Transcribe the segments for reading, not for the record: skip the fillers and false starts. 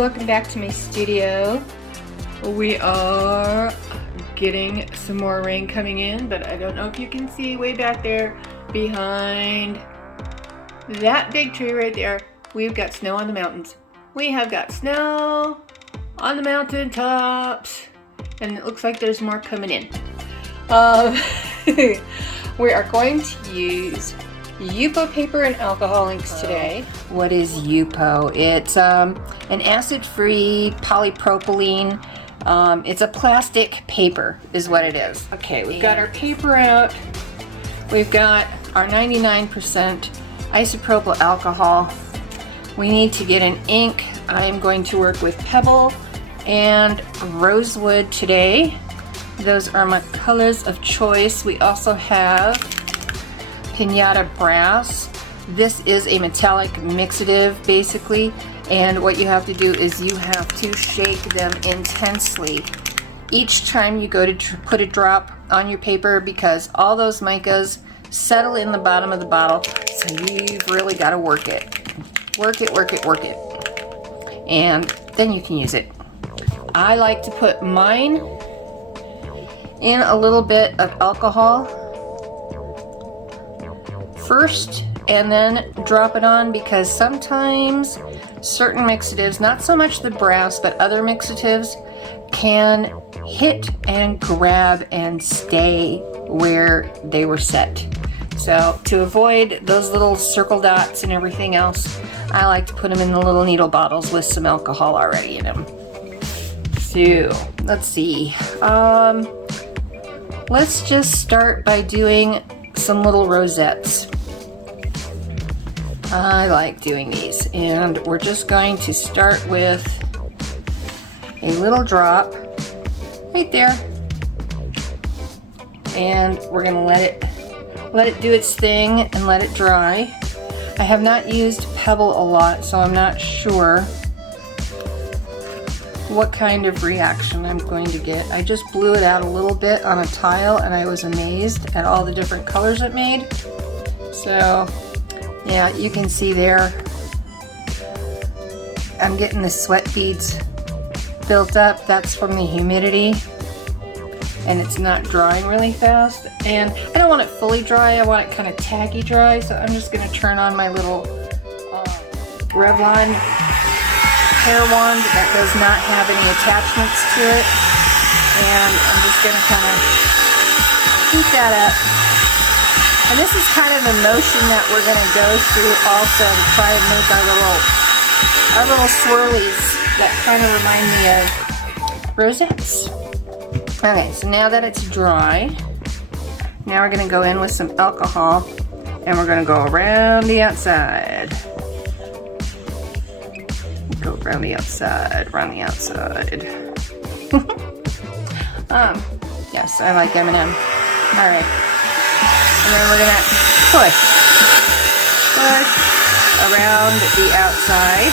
welcome back to my studio. We are getting some more rain coming in, but I don't know if you can see way back there behind that big tree right there. We've got snow on the mountains. We have got snow on the mountain tops, and it looks like there's more coming in. We are going to use Yupo paper and alcohol inks today. What is Yupo? It's an acid-free polypropylene. It's a plastic paper is what it is. Okay, we've got our paper out. We've got our 99% isopropyl alcohol. We need to get an ink. I am going to work with Pebble and Rosewood today. Those are my colors of choice. We also have Pinata Brass. This is a metallic mixative basically, and what you have to do is you have to shake them intensely each time you go to put a drop on your paper, because all those micas settle in the bottom of the bottle, so you've really got to work it. Work it, work it, work it. And then you can use it. I like to put mine in a little bit of alcohol first and then drop it on, because sometimes certain mixatives, not so much the brass but other mixatives, can hit and grab and stay where they were set. So to avoid those little circle dots and everything else, I like to put them in the little needle bottles with some alcohol already in them. So let's see. Let's just start by doing some little rosettes. I like doing these, and we're just going to start with a little drop right there, and we're going to let it do its thing and let it dry. I have not used Pebble a lot, so I'm not sure what kind of reaction I'm going to get. I just blew it out a little bit on a tile, and I was amazed at all the different colors it made. So yeah, you can see there I'm getting the sweat beads built up. That's from the humidity, and it's not drying really fast. And I don't want it fully dry, I want it kind of taggy dry, so I'm just going to turn on my little Revlon hair wand that does not have any attachments to it, and I'm just going to kind of heat that up. And this is kind of the motion that we're going to go through also to try and make our little swirlies that kind of remind me of rosettes. Okay, so now that it's dry, now we're going to go in with some alcohol, and we're going to go around the outside. Go around the outside, around the outside. Yes, I like M&M. Alright. And then we're going to push around the outside.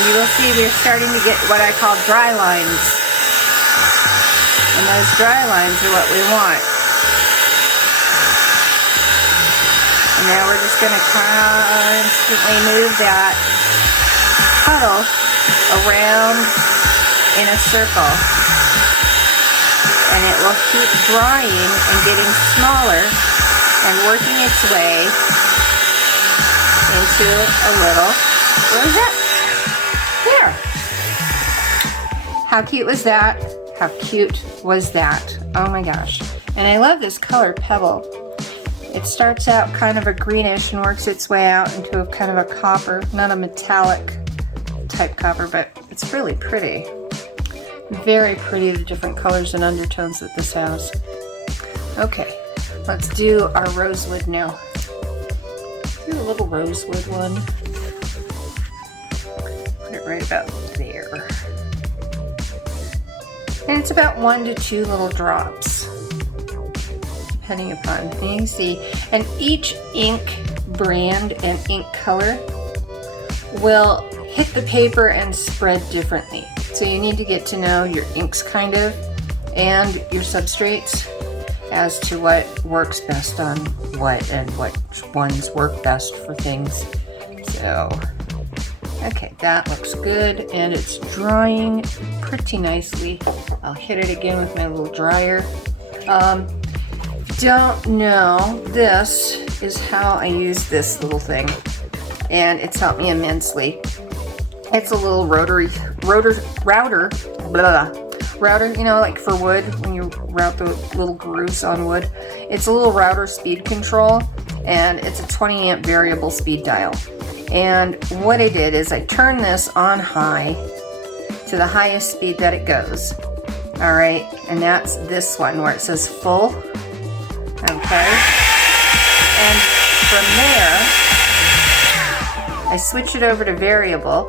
You will see we're starting to get what I call dry lines. And those dry lines are what we want. And now we're just going to constantly move that puddle around in a circle. And it will keep drying and getting smaller and working its way into a little rosette. There. How cute was that? How cute was that? Oh my gosh. And I love this color, Pebble. It starts out kind of a greenish and works its way out into a kind of a copper, not a metallic type copper, but it's really pretty. Very pretty, the different colors and undertones that this has. Okay, let's do our rosewood now. Do a little rosewood one. Put it right about there. And it's about 1 to 2 little drops. depending upon, and you can see, and each ink brand and ink color will hit the paper and spread differently. So you need to get to know your inks kind of and your substrates as to what works best on what and what ones work best for things. So, okay, that looks good and it's drying pretty nicely. I'll hit it again with my little dryer. Don't know, this is how I use this little thing, and it's helped me immensely. It's a little router, you know, like for wood, when you route the little grooves on wood. It's a little router speed control, and it's a 20 amp variable speed dial. And what I did is I turned this on high to the highest speed that it goes. All right, and that's this one where it says full. Okay, and from there, I switch it over to variable,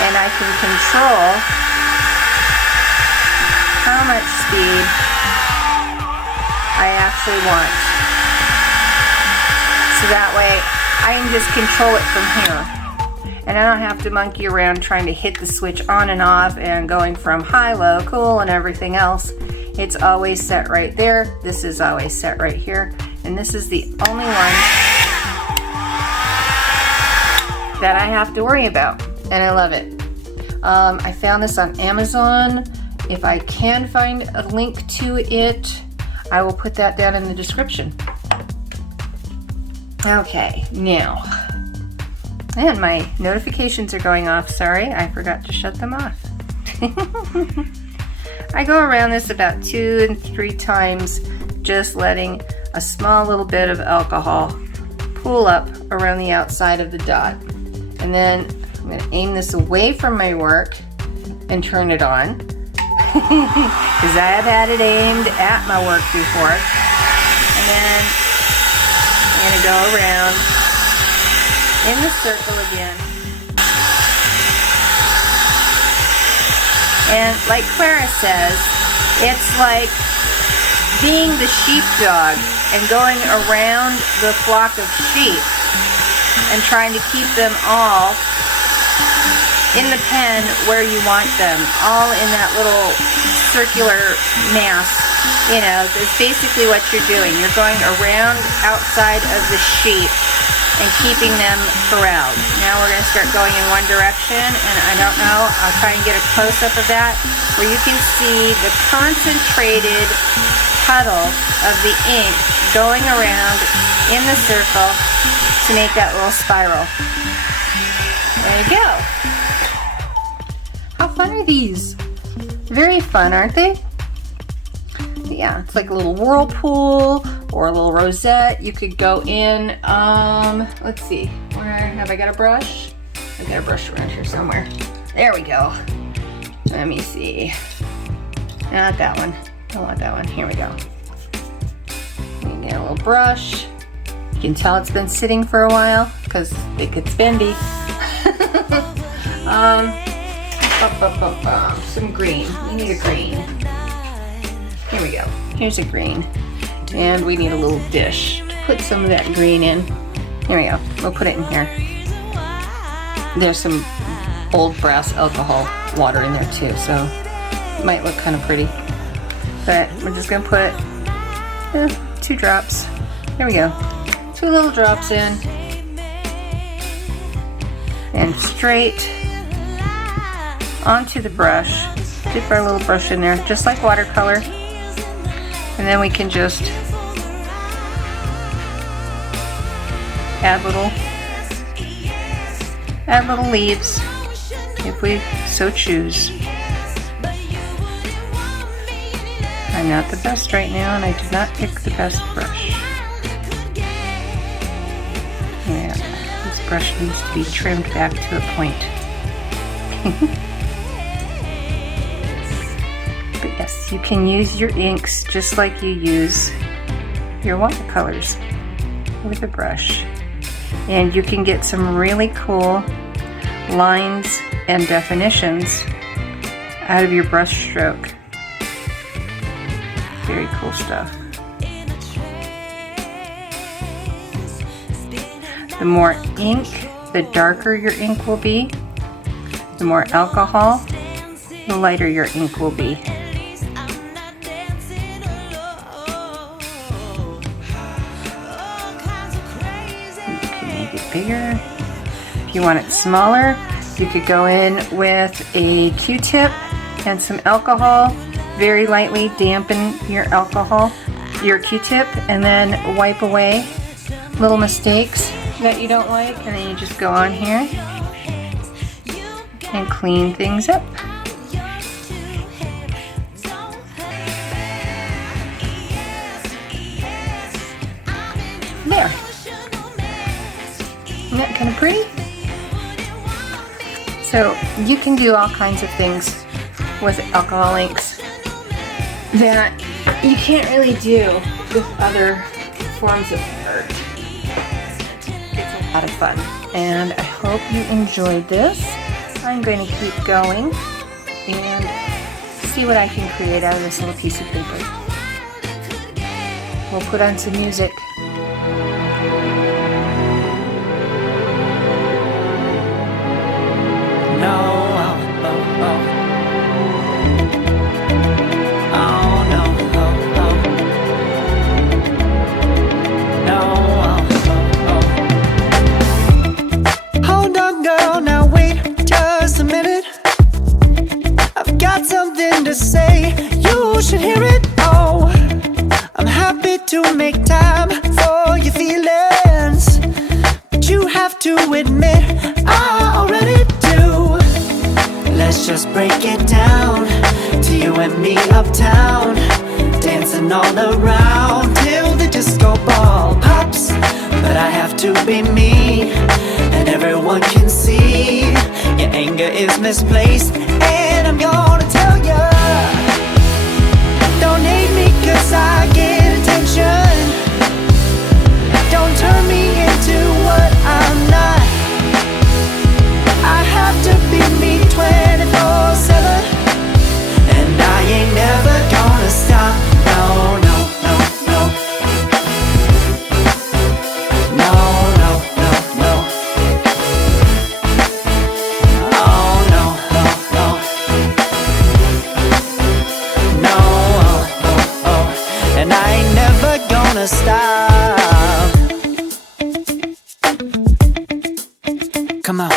and I can control how much speed I actually want. So that way I can just control it from here. And I don't have to monkey around trying to hit the switch on and off and going from high, low, cool, and everything else. It's always set right there. This is always set right here. And this is the only one that I have to worry about. And I love it. I found this on Amazon. If I can find a link to it, I will put that down in the description. Okay, now, and my notifications are going off. Sorry, I forgot to shut them off. I go around this about 2 and 3 times, just letting a small little bit of alcohol pool up around the outside of the dot. And then I'm going to aim this away from my work and turn it on, because I have had it aimed at my work before. And then I'm going to go around in the circle again. And like Clara says, it's like being the sheepdog and going around the flock of sheep and trying to keep them all in the pen where you want them, all in that little circular mass. You know, it's basically what you're doing. You're going around outside of the sheep and keeping them corralled. Now we're going to start going in one direction, and I don't know, I'll try and get a close-up of that, where you can see the concentrated puddle of the ink going around in the circle to make that little spiral. There you go. How fun are these? Very fun, aren't they? Yeah, it's like a little whirlpool or a little rosette. You could go in, let's see, where have I got a brush? I got a brush around here somewhere. There we go. Let me see. Not that one. I want that one. Here we go. We get a little brush. You can tell it's been sitting for a while because it gets bendy. Some green. We need a green. Here we go. Here's a green. And we need a little dish to put some of that green in. Here we go. We'll put it in here. There's some old brass alcohol water in there too, so it might look kind of pretty. But we're just going to put 2 drops. There we go. 2 little drops in. And straight onto the brush. Dip our little brush in there, just like watercolor. And then we can just add little leaves if we so choose. I'm not the best right now, and I did not pick the best brush. Yeah, this brush needs to be trimmed back to a point. But yes, you can use your inks just like you use your watercolors with a brush. And you can get some really cool lines and definitions out of your brush stroke. Very cool stuff. The more ink, the darker your ink will be. The more alcohol, the lighter your ink will be. You can make it bigger. If you want it smaller, you could go in with a Q-tip and some alcohol. Very lightly dampen your Q-tip, and then wipe away little mistakes that you don't like, and then you just go on here and clean things up. There. Isn't that kind of pretty? So you can do all kinds of things with alcohol inks that you can't really do with other forms of art. It's a lot of fun, and I hope you enjoyed this. I'm going to keep going and see what I can create out of this little piece of paper. We'll put on some music. Say you should hear it. Oh, I'm happy to make time for your feelings, but you have to admit I already do. Let's just break it down to you and me uptown, dancing all around till the disco ball pops. But I have to be me, and everyone can see your anger is misplaced, and I'm gonna tell you. Don't hate me 'cause I get attention. Don't turn me into what I'm not. I have to be me 24/7, and I ain't never gonna stop. No, no, no, no. No, no, no, no. Oh, no, no, no. No, oh, oh, and I ain't never gonna stop. Come on,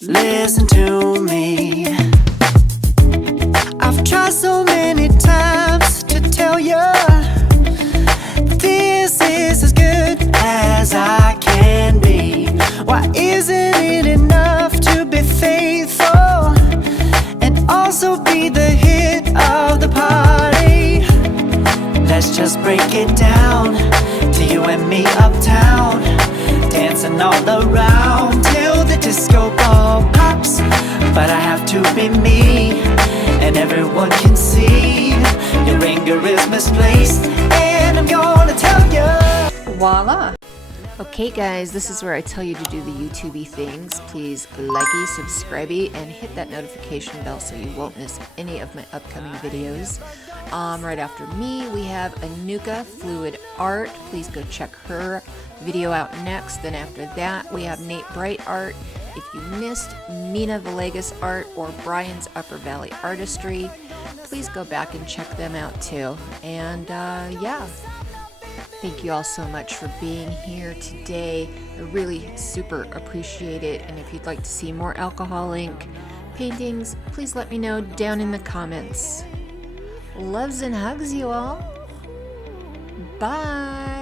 listen to me. I've tried so many times to tell you this is as good as I can be. Why isn't it enough to be faithful and also be the hit of the party? Let's just break it down to you and me uptown, dancing all around till the disco ball pops. But I have to be me, and everyone can see your anger is misplaced, and I'm gonna tell you. Voila! Okay guys, this is where I tell you to do the YouTubey things. Please likey, subscribey, and hit that notification bell so you won't miss any of my upcoming videos. Right after me, we have Anuka Fluid Art. Please go check her video out next. Then after that, we have Nate Bright Art. If you missed Mina Villegas Art or Brian's Upper Valley Artistry, please go back and check them out too. And yeah. Thank you all so much for being here today. I really super appreciate it. And if you'd like to see more alcohol ink paintings, please let me know down in the comments. Loves and hugs you all. Bye.